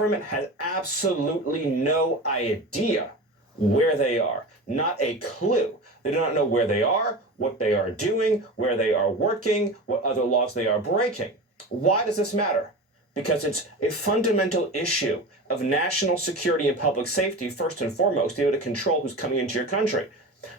government has absolutely no idea where they are, not a clue. They do not know where they are, what they are doing, where they are working, what other laws they are breaking. Why does this matter? Because it's a fundamental issue of national security and public safety, first and foremost, to be able to control who's coming into your country.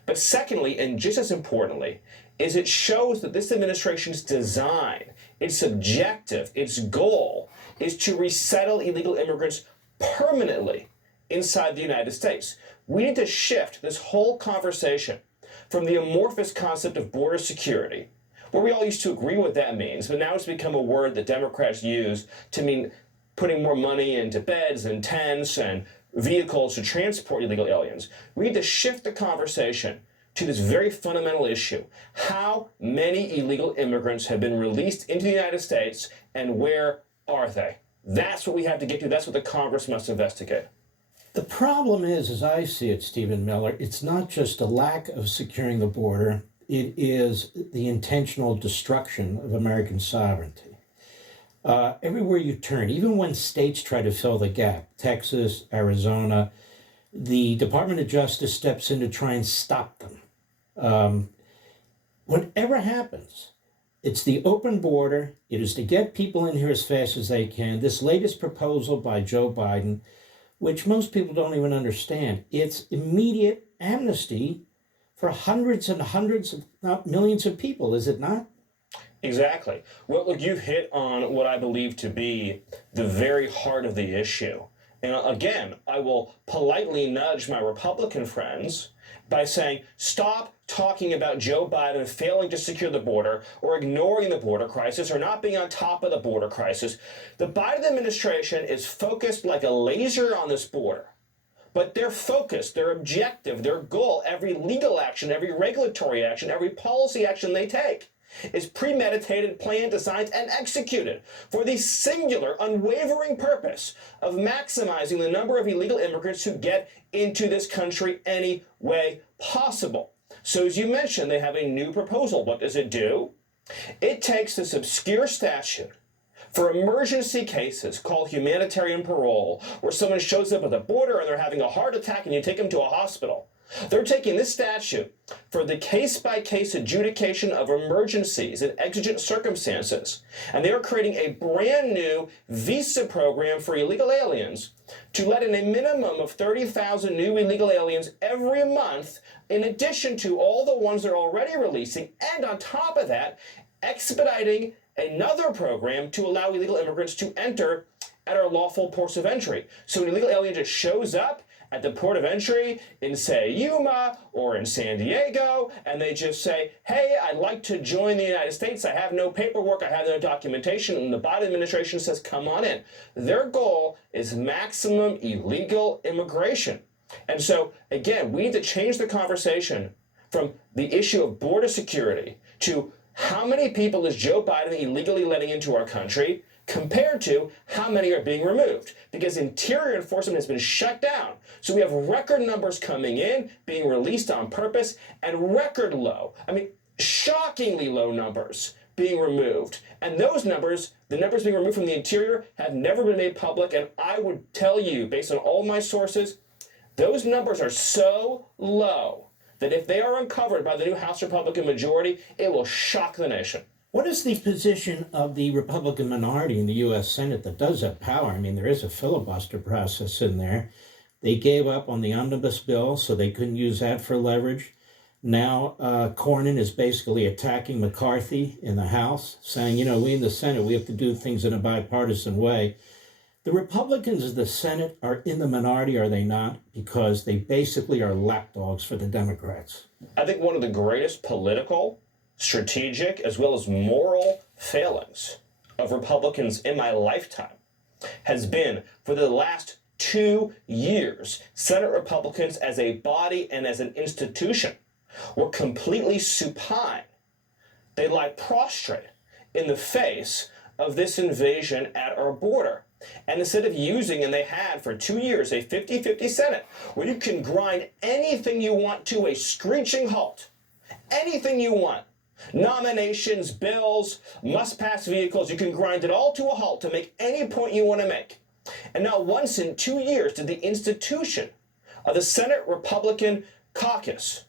But secondly, and just as importantly, is it shows that this administration's design, its objective, its goal is to resettle illegal immigrants permanently inside the United States. We need to shift this whole conversation from the amorphous concept of border security, where we all used to agree what that means, but now it's become a word that Democrats use to mean putting more money into beds and tents and vehicles to transport illegal aliens. We need to shift the conversation to this very fundamental issue. How many illegal immigrants have been released into the United States, and where are they? That's what we have to get to. That's what the Congress must investigate. The problem is, as I see it, Stephen Miller, it's not just a lack of securing the border, it is the intentional destruction of American sovereignty. Everywhere you turn, even when states try to fill the gap, Texas, Arizona, the Department of Justice steps in to try and stop them. Whatever happens, it's the open border. It is to get people in here as fast as they can. This latest proposal by Joe Biden, which most people don't even understand, it's immediate amnesty for hundreds and hundreds, if not millions of people, is it not? Exactly. Well, look, you've hit on what I believe to be the very heart of the issue. And again, I will politely nudge my Republican friends by saying, stop talking about Joe Biden failing to secure the border or ignoring the border crisis or not being on top of the border crisis. The Biden administration is focused like a laser on this border. But their focus, their objective, their goal, every legal action, every regulatory action, every policy action they take is premeditated, planned, designed, and executed for the singular, unwavering purpose of maximizing the number of illegal immigrants who get into this country any way possible. So as you mentioned, they have a new proposal. What does it do? It takes this obscure statute for emergency cases called humanitarian parole, where someone shows up at the border and they're having a heart attack and you take them to a hospital. They're taking this statute for the case-by-case adjudication of emergencies and exigent circumstances, and they are creating a brand new visa program for illegal aliens to let in a minimum of 30,000 new illegal aliens every month, in addition to all the ones they're already releasing, and on top of that, expediting another program to allow illegal immigrants to enter at our lawful ports of entry. So an illegal alien just shows up at the port of entry in, say, Yuma or in San Diego, and they just say, hey, I'd like to join the United States. I have no paperwork, I have no documentation, and the Biden administration says, come on in. Their goal is maximum illegal immigration. And so, again, we need to change the conversation from the issue of border security to how many people is Joe Biden illegally letting into our country compared to how many are being removed, because interior enforcement has been shut down. So we have record numbers coming in, being released on purpose, and record low, shockingly low numbers being removed. And those numbers, the numbers being removed from the interior, have never been made public. And I would tell you, based on all my sources, those numbers are so low that if they are uncovered by the new House Republican majority, it will shock the nation. What is the position of the Republican minority in the U.S. Senate that does have power? There is a filibuster process in there. They gave up on the omnibus bill, so they couldn't use that for leverage. Now, Cornyn is basically attacking McCarthy in the House, saying, we in the Senate, we have to do things in a bipartisan way. The Republicans of the Senate are in the minority, are they not? Because they basically are lapdogs for the Democrats. I think one of the greatest political, strategic, as well as moral failings of Republicans in my lifetime has been, for the last 2 years, Senate Republicans as a body and as an institution were completely supine. They lie prostrate in the face of this invasion at our border. And instead of using, and they had for 2 years, a 50-50 Senate, where you can grind anything you want to a screeching halt, anything you want, nominations, bills, must-pass vehicles, you can grind it all to a halt to make any point you want to make. And not once in 2 years did the institution of the Senate Republican caucus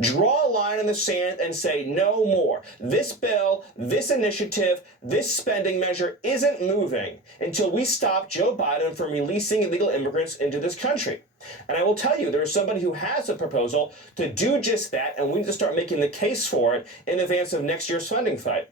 draw a line in the sand and say no more. This bill, this initiative, this spending measure isn't moving until we stop Joe Biden from releasing illegal immigrants into this country. And I will tell you, there's somebody who has a proposal to do just that, and we need to start making the case for it in advance of next year's funding fight.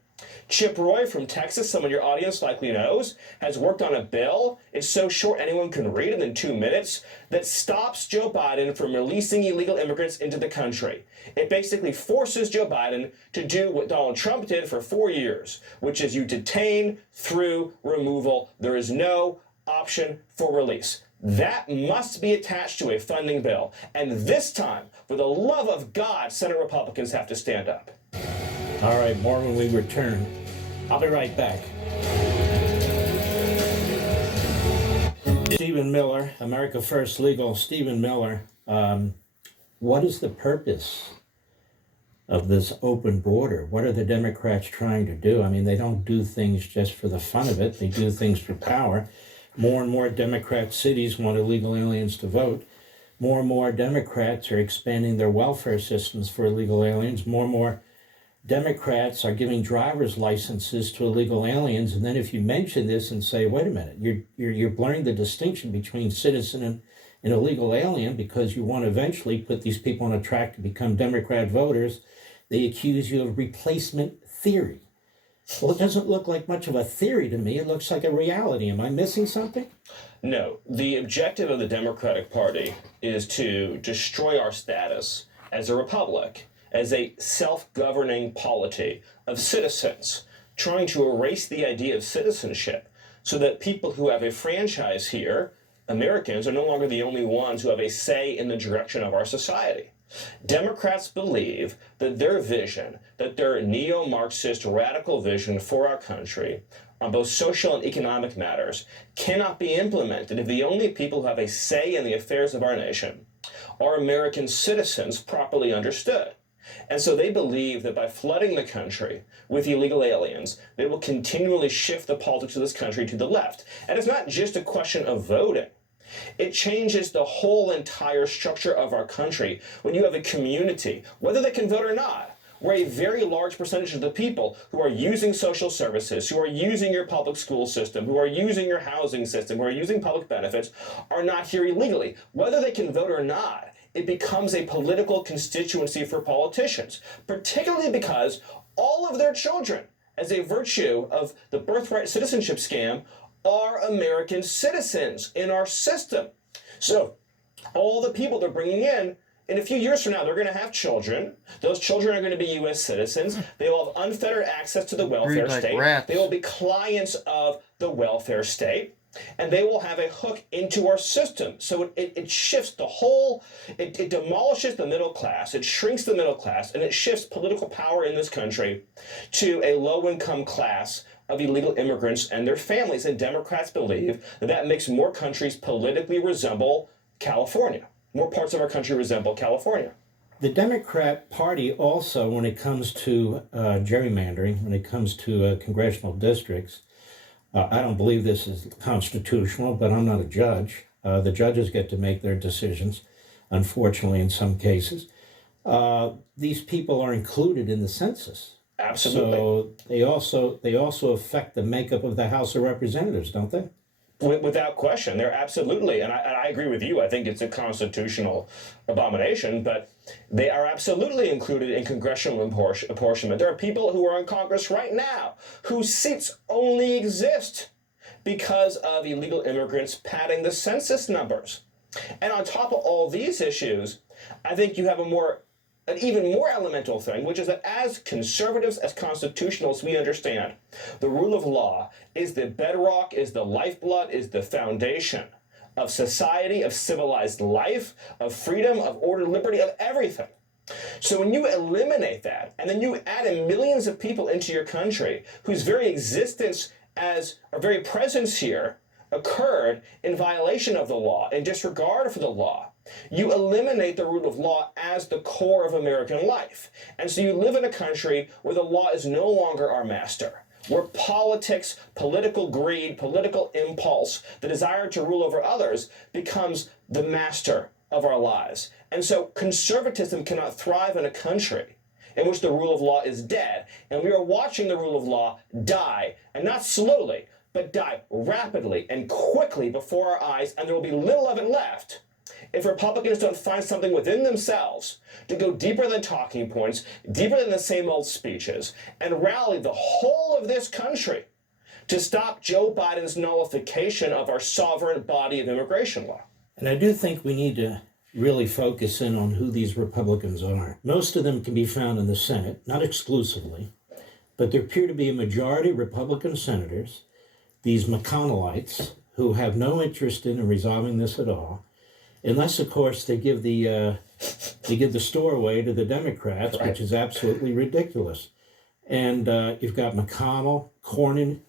Chip Roy from Texas, someone your audience likely knows, has worked on a bill. It's so short anyone can read it in 2 minutes that stops Joe Biden from releasing illegal immigrants into the country. It basically forces Joe Biden to do what Donald Trump did for 4 years, which is you detain through removal. There is no option for release. That must be attached to a funding bill. And this time, for the love of God, Senate Republicans have to stand up. All right, more when we return. I'll be right back. Stephen Miller, America First Legal. Stephen Miller, what is the purpose of this open border? What are the Democrats trying to do? I mean, they don't do things just for the fun of it. They do things for power. More and more Democrat cities want illegal aliens to vote. More and more Democrats are expanding their welfare systems for illegal aliens. More and more Democrats are giving driver's licenses to illegal aliens, and then if you mention this and say, "Wait a minute, you're blurring the distinction between citizen and illegal alien because you want to eventually put these people on a track to become Democrat voters," they accuse you of replacement theory. Well, it doesn't look like much of a theory to me. It looks like a reality. Am I missing something? No, the objective of the Democratic Party is to destroy our status as a republic, as a self-governing polity of citizens, trying to erase the idea of citizenship so that people who have a franchise here, Americans, are no longer the only ones who have a say in the direction of our society. Democrats believe that their vision, that their neo-Marxist radical vision for our country on both social and economic matters cannot be implemented if the only people who have a say in the affairs of our nation are American citizens properly understood. And so they believe that by flooding the country with illegal aliens, they will continually shift the politics of this country to the left. And it's not just a question of voting. It changes the whole entire structure of our country when you have a community, whether they can vote or not, where a very large percentage of the people who are using social services, who are using your public school system, who are using your housing system, who are using public benefits, are not here illegally. Whether they can vote or not, it becomes a political constituency for politicians, particularly because all of their children, as a virtue of the birthright citizenship scam, are American citizens in our system. So all the people they're bringing in a few years from now, they're going to have children. Those children are going to be U.S. citizens. They will have unfettered access to the welfare state. They will be clients of the welfare state. And they will have a hook into our system. So it shifts the whole, it demolishes the middle class, it shrinks the middle class, and it shifts political power in this country to a low-income class of illegal immigrants and their families. And Democrats believe that that makes more countries politically resemble California. More parts of our country resemble California. The Democrat Party also, when it comes to gerrymandering, when it comes to congressional districts, I don't believe this is constitutional, but I'm not a judge. The judges get to make their decisions, unfortunately, in some cases. These people are included in the census. Absolutely. So they also affect the makeup of the House of Representatives, don't they? Without question, they're absolutely, and I agree with you, I think it's a constitutional abomination, but they are absolutely included in congressional apportionment. There are people who are in Congress right now whose seats only exist because of illegal immigrants padding the census numbers. And on top of all these issues, I think you have an even more elemental thing, which is that as conservatives, as constitutionalists, we understand the rule of law is the bedrock, is the lifeblood, is the foundation of society, of civilized life, of freedom, of order, liberty, of everything. So when you eliminate that, and then you add in millions of people into your country whose very existence or very presence here occurred in violation of the law, in disregard for the law, you eliminate the rule of law as the core of American life. And so you live in a country where the law is no longer our master. where politics, political greed, political impulse, the desire to rule over others becomes the master of our lives. And so conservatism cannot thrive in a country in which the rule of law is dead. And we are watching the rule of law die, and not slowly, but die rapidly and quickly before our eyes, and there will be little of it left if Republicans don't find something within themselves to go deeper than talking points, deeper than the same old speeches, and rally the whole of this country to stop Joe Biden's nullification of our sovereign body of immigration law. And I do think we need to really focus in on who these Republicans are. Most of them can be found in the Senate, not exclusively, but there appear to be a majority of Republican senators, these McConnellites, who have no interest in resolving this at all, unless, of course, they give the store away to the Democrats, Right. which is absolutely ridiculous. And you've got McConnell, Cornyn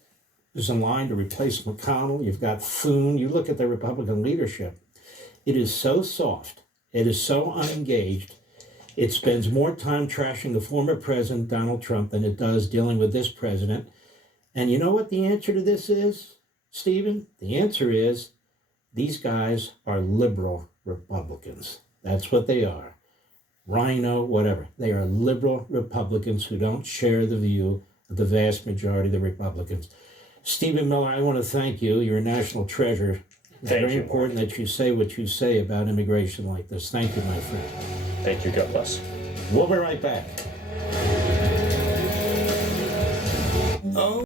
is in line to replace McConnell. You've got Thune. You look at the Republican leadership. It is so soft. It is so unengaged. It spends more time trashing the former president, Donald Trump, than it does dealing with this president. And you know what the answer to this is, Stephen? The answer is these guys are liberal Republicans. That's what they are. Rhino, whatever. They are liberal Republicans who don't share the view of the vast majority of the Republicans. Stephen Miller, I want to thank you. You're a national treasure. It's Thank very you, important that you say what you say about immigration like this. Thank you, my friend. Thank you. God bless. We'll be right back.